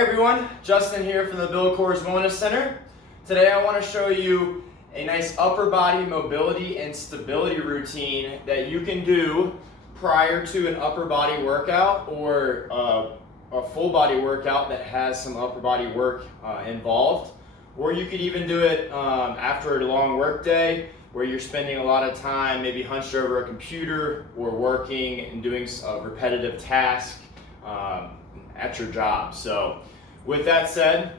everyone, Justin here from the Bill Coors Wellness Center. Today I want to show you a nice upper body mobility and stability routine that you can do prior to an upper body workout or a full body workout that has some upper body work involved. Or you could even do it after a long work day where you're spending a lot of time maybe hunched over a computer or working and doing a repetitive task at your job. So with that said,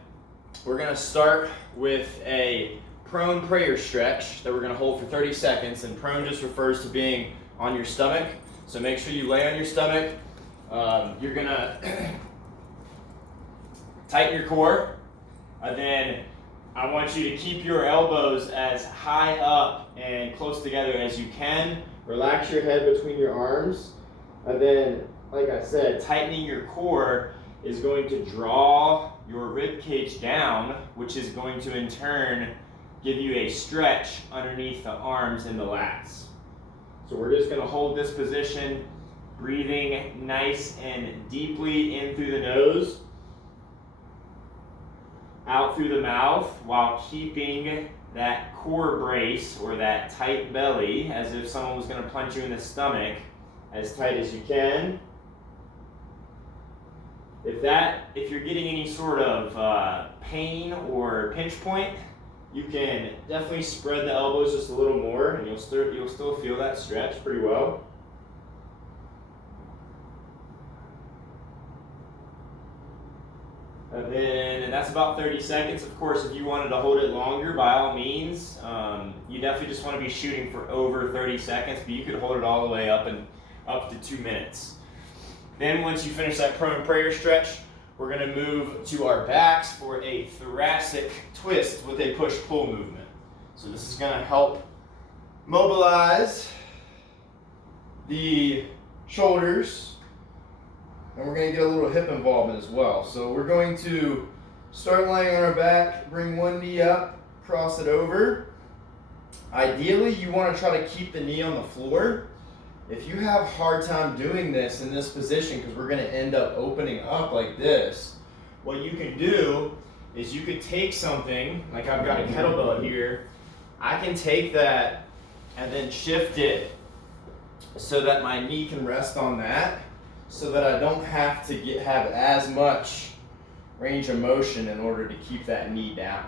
we're going to start with a prone prayer stretch that we're going to hold for 30 seconds. And prone just refers to being on your stomach. So make sure you lay on your stomach. You're going to tighten your core. And then I want you to keep your elbows as high up and close together as you can. Relax your head between your arms. And then, like I said, tightening your core is going to draw your rib cage down, which is going to in turn give you a stretch underneath the arms and the lats. So we're just going to hold this position, breathing nice and deeply in through the nose, out through the mouth, while keeping that core brace or that tight belly as if someone was going to punch you in the stomach as tight as you can. If you're getting any sort of pain or pinch point, you can definitely spread the elbows just a little more and you'll still feel that stretch pretty well. And that's about 30 seconds. Of course, if you wanted to hold it longer, by all means, you definitely just want to be shooting for over 30 seconds, but you could hold it all the way up to 2 minutes. Then once you finish that prone prayer stretch, we're going to move to our backs for a thoracic twist with a push-pull movement. So this is going to help mobilize the shoulders, and we're going to get a little hip involvement as well. So we're going to start laying on our back, bring one knee up, cross it over. Ideally, you want to try to keep the knee on the floor. If you have a hard time doing this in this position, because we're going to end up opening up like this, what you can do is you could take something, like I've got a kettlebell here, I can take that and then shift it so that my knee can rest on that, so that I don't have to have as much range of motion in order to keep that knee down.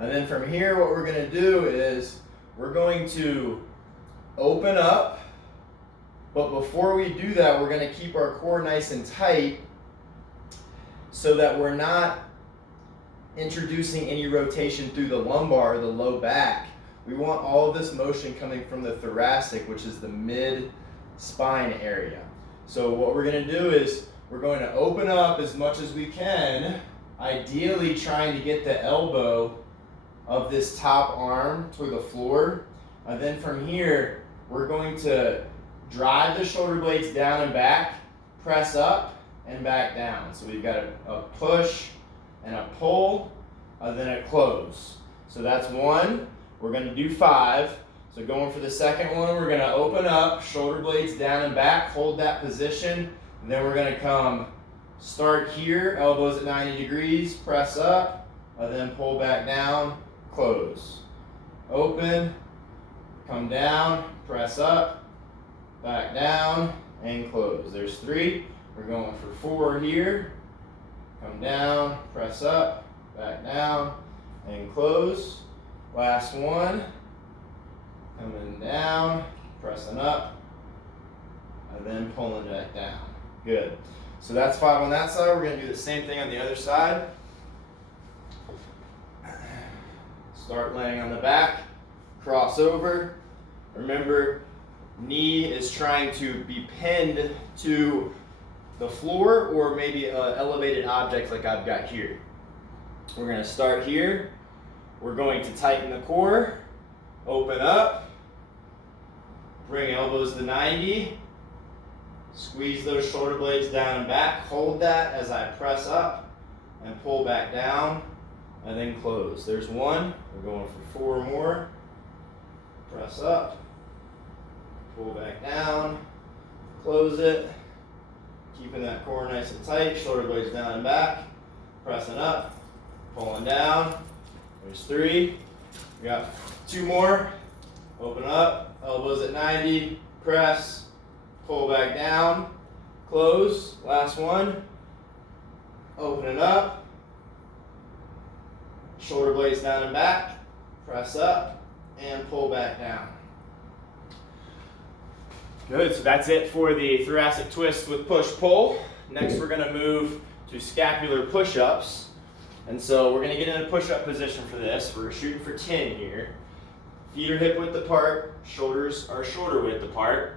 And then from here, what we're going to do is we're going to open up. But before we do that, we're going to keep our core nice and tight so that we're not introducing any rotation through the lumbar or the low back. We want all of this motion coming from the thoracic, which is the mid-spine area. So what we're going to do is we're going to open up as much as we can, ideally trying to get the elbow of this top arm to the floor. And then from here, we're going to drive the shoulder blades down and back, press up and back down. So we've got a push and a pull, and then a close. So that's one. We're going to do 5. So going for the second one, we're going to open up, shoulder blades down and back, hold that position. And then we're going to start here, elbows at 90 degrees, press up, and then pull back down, close. Open, come down, press up, back down, and close. There's 3. We're going for 4 here. Come down, press up, back down, and close. Last one. Coming down, pressing up, and then pulling back down. Good. So that's 5 on that side. We're going to do the same thing on the other side. Start laying on the back, cross over. Remember, knee is trying to be pinned to the floor or maybe an elevated object like I've got here. We're going to start here. We're going to tighten the core, open up, bring elbows to 90, squeeze those shoulder blades down and back, hold that as I press up and pull back down, and then close. There's 1. We're going for 4 more. Press up, pull back down, close it, keeping that core nice and tight, shoulder blades down and back, pressing up, pulling down. There's 3. We got 2 more. Open up, elbows at 90, press, pull back down, close. Last one. Open it up. Shoulder blades down and back. Press up and pull back down. Good, so that's it for the thoracic twist with push-pull. Next we're gonna move to scapular push-ups. And so we're gonna get in a push-up position for this. We're shooting for 10 here. Feet are hip width apart, shoulders are shoulder width apart.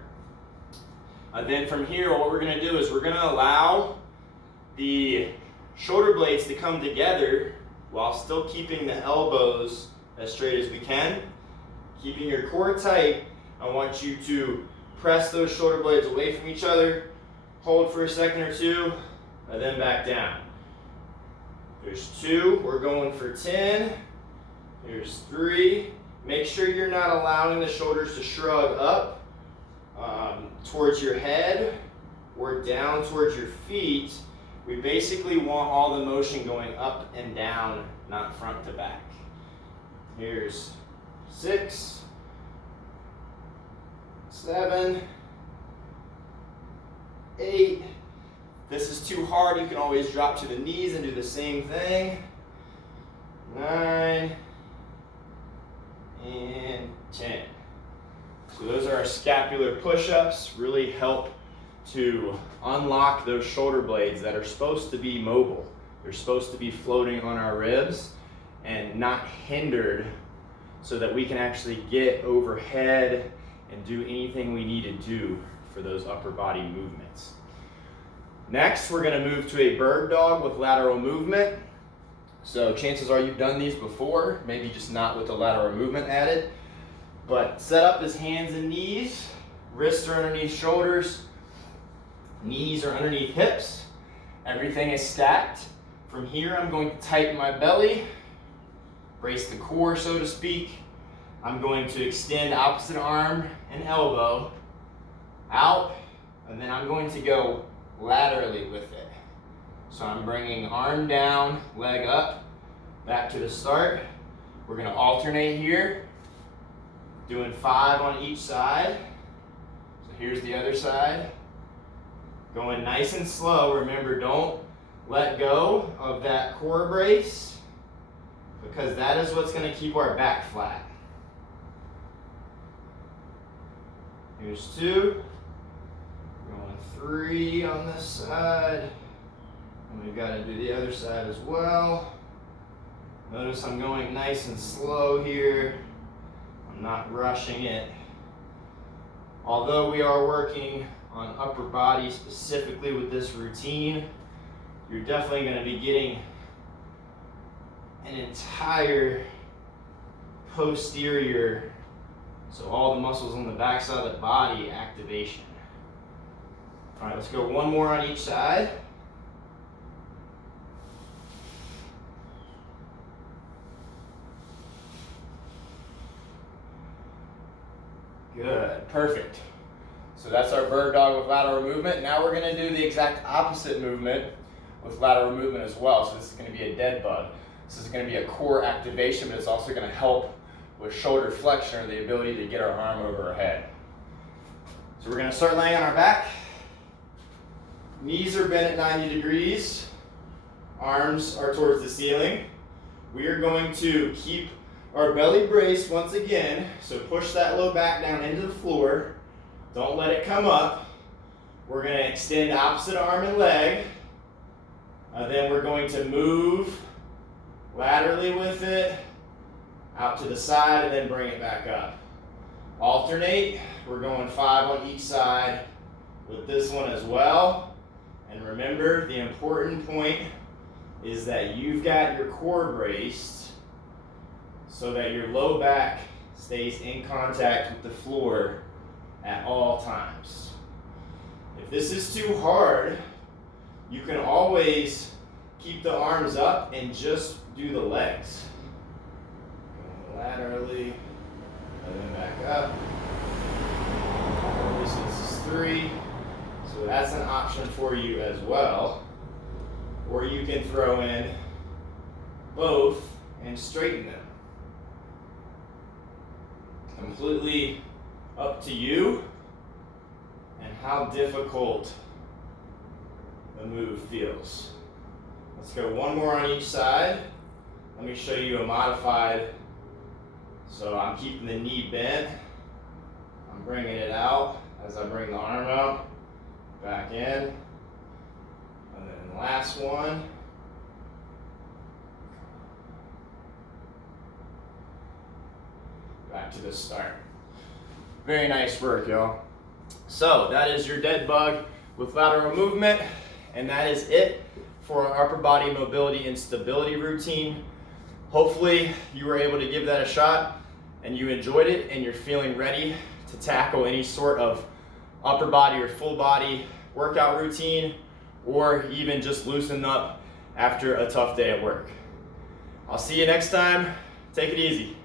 Then from here, what we're gonna do is we're gonna allow the shoulder blades to come together while still keeping the elbows as straight as we can. Keeping your core tight, I want you to press those shoulder blades away from each other, hold for a second or 2, and then back down. There's 2, we're going for 10. Here's 3. Make sure you're not allowing the shoulders to shrug up towards your head or down towards your feet. We basically want all the motion going up and down, not front to back. Here's 6, 7, 8. This is too hard, you can always drop to the knees and do the same thing. 9 and 10. So those are our scapular push-ups. Really help to unlock those shoulder blades that are supposed to be mobile. They're supposed to be floating on our ribs and not hindered, so that we can actually get overhead and do anything we need to do for those upper body movements. Next, we're gonna move to a bird dog with lateral movement. So chances are you've done these before, maybe just not with the lateral movement added. But setup is hands and knees, wrists are underneath shoulders, knees are underneath hips. Everything is stacked. From here, I'm going to tighten my belly, brace the core, so to speak. I'm going to extend opposite arm and elbow out, and then I'm going to go laterally with it. So I'm bringing arm down, leg up, back to the start. We're gonna alternate here, doing 5 on each side. So here's the other side. Going nice and slow. Remember, don't let go of that core brace, because that is what's gonna keep our back flat. Here's 2. Going 3 on this side. And we've got to do the other side as well. Notice I'm going nice and slow here. I'm not rushing it. Although we are working on upper body specifically with this routine, you're definitely going to be getting an entire posterior, so all the muscles on the back side of the body, activation. All right, let's go 1 more on each side. Good, perfect. So that's our bird dog with lateral movement. Now we're gonna do the exact opposite movement with lateral movement as well. So this is gonna be a dead bug. This is gonna be a core activation, but it's also gonna help with shoulder flexion, or the ability to get our arm over our head. So we're gonna start laying on our back. Knees are bent at 90 degrees. Arms are towards the ceiling. We are going to keep our belly braced once again, so push that low back down into the floor. Don't let it come up. We're going to extend opposite arm and leg. Then we're going to move laterally with it, out to the side, and then bring it back up. Alternate. We're going 5 on each side with this one as well. And remember, the important point is that you've got your core braced so that your low back stays in contact with the floor at all times. If this is too hard, you can always keep the arms up and just do the legs. Laterally, and then back up. This is 3. So that's an option for you as well. or you can throw in both and straighten them. Completely up to you and how difficult the move feels. Let's go one more on each side. Let me show you a modified. So I'm keeping the knee bent. I'm bringing it out as I bring the arm out, back in. And then last one. Back to the start. Very nice work, y'all. So that is your dead bug with lateral movement, and that is it for our upper body mobility and stability routine. Hopefully you were able to give that a shot and you enjoyed it and you're feeling ready to tackle any sort of upper body or full body workout routine, or even just loosen up after a tough day at work. I'll see you next time. Take it easy.